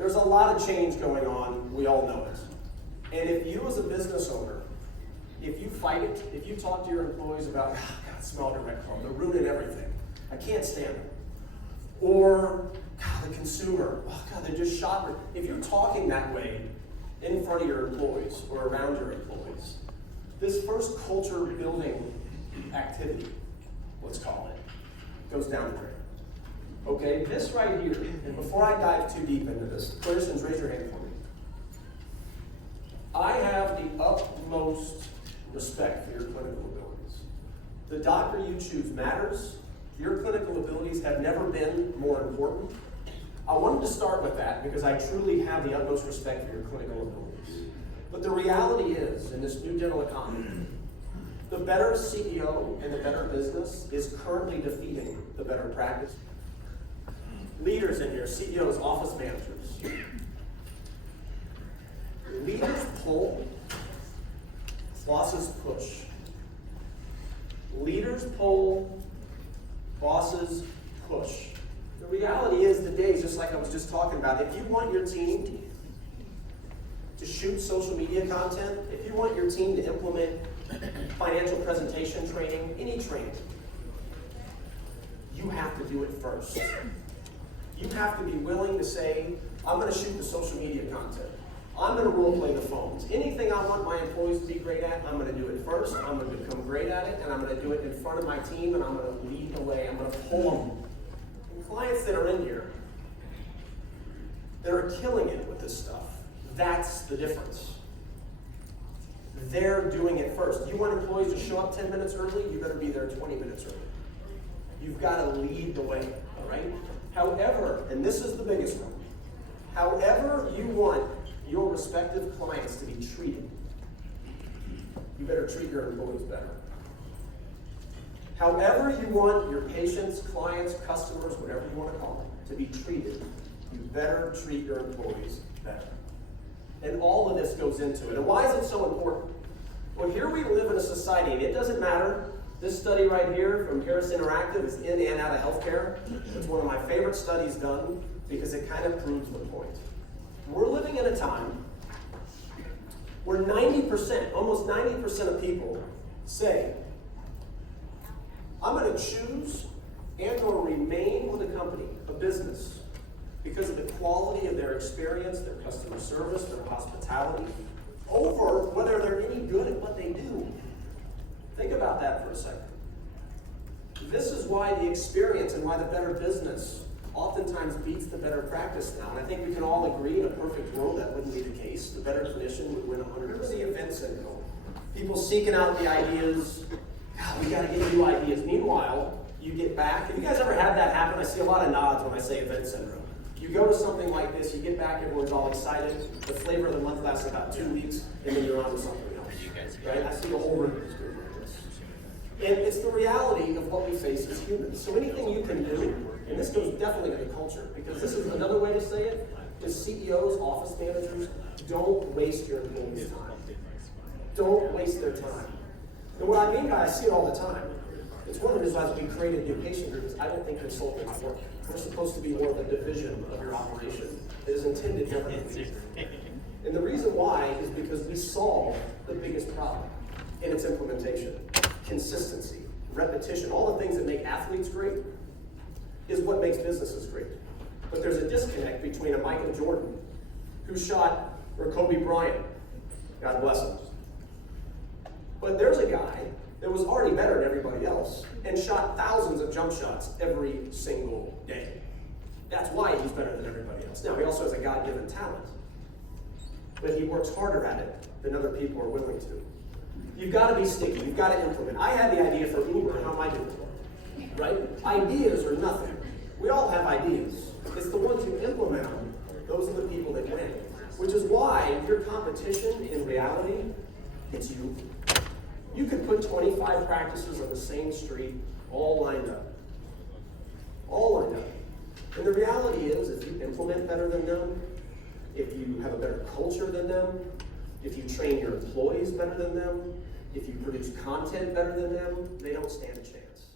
There's a lot of change going on, we all know it. And if you as a business owner, if you fight it, if you talk to your employees about, oh, God, smell direct home, they're ruining everything. I can't stand it. Or, God, the consumer, oh God, they're just shopping. If you're talking that way in front of your employees or around your employees, this first culture building activity, let's call it, goes down the drain. Okay, this right here, and before I dive too deep into this, clinicians, raise your hand for me. I have the utmost respect for your clinical abilities. The doctor you choose matters. Your clinical abilities have never been more important. I wanted to start with that because I truly have the utmost respect for your clinical abilities. But the reality is, in this new dental economy, the better CEO and the better business is currently defeating the better practice. Leaders in here, CEOs, office managers. Leaders pull, bosses push. Leaders pull, bosses push. The reality is the days, just like I was just talking about, if you want your team to shoot social media content, if you want your team to implement financial presentation training, any training, you have to do it first. You have to be willing to say, I'm going to shoot the social media content. I'm going to role play the phones. Anything I want my employees to be great at, I'm going to do it first. I'm going to become great at it, and I'm going to do it in front of my team, and I'm going to lead the way. I'm going to pull them. And clients that are in here, that are killing it with this stuff, that's the difference. They're doing it first. You want employees to show up 10 minutes early, you better be there 20 minutes early. You've got to lead the way, all right? However, and this is the biggest one, however you want your respective clients to be treated, you better treat your employees better. However you want your patients, clients, customers, whatever you want to call them, to be treated, you better treat your employees better. And all of this goes into it. And why is it so important? Well, here we live in a society, and it doesn't matter. This study right here from Harris Interactive is in and out of healthcare. It's one of my favorite studies done because it kind of proves the point. We're living in a time where 90%, almost 90% of people say, I'm going to choose and or remain with a company, a business, because of the quality of their experience, their customer service, their hospitality, over whether they're any good at what they do. Think about that for a second. This is why the experience and why the better business oftentimes beats the better practice now. And I think we can all agree in a perfect world that wouldn't be the case. The better clinician would win 100%. The event syndrome. People seeking out the ideas. God, we got to get new ideas. Meanwhile, you get back. Have you guys ever had that happen? I see a lot of nods when I say event syndrome. You go to something like this, you get back, everyone's all excited. The flavor of the month lasts about 2 weeks, and then you're on to something else. Right? I see the whole room is doing like this. And it's the reality of what we face as humans. So anything you can do, and this goes definitely to the culture, because this is another way to say it, is CEOs, office managers, don't waste your employees' time. Don't waste their time. And what I mean by I see it all the time, it's one of the reasons why we created new patient groups. I don't think consultants work. We're supposed to be more of a division of your operation that is intended differently. And the reason why is because we solve the biggest problem in its implementation. Consistency, repetition, all the things that make athletes great is what makes businesses great. But there's a disconnect between a Michael Jordan who shot, or Kobe Bryant, God bless him. But there's a guy that was already better than everybody else and shot thousands of jump shots every single day. That's why he's better than everybody else. Now, he also has a God-given talent, but he works harder at it than other people are willing to. You've got to be sticky. You've got to implement. I had the idea for Uber, and how am I doing it? Right? Ideas are nothing. We all have ideas. It's the ones who implement them. Those are the people that win. Which is why your competition, in reality, it's you. You could put 25 practices on the same street, all lined up. All lined up. And the reality is, if you implement better than them, if you have a better culture than them, if you train your employees better than them, if you produce content better than them, they don't stand a chance.